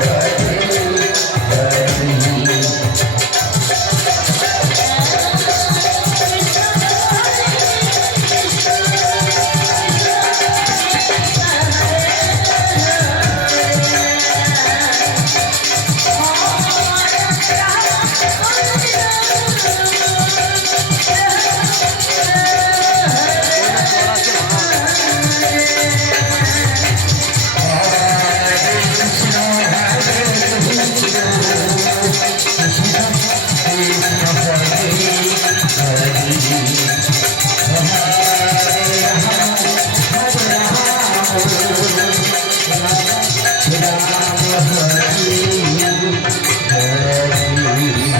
good.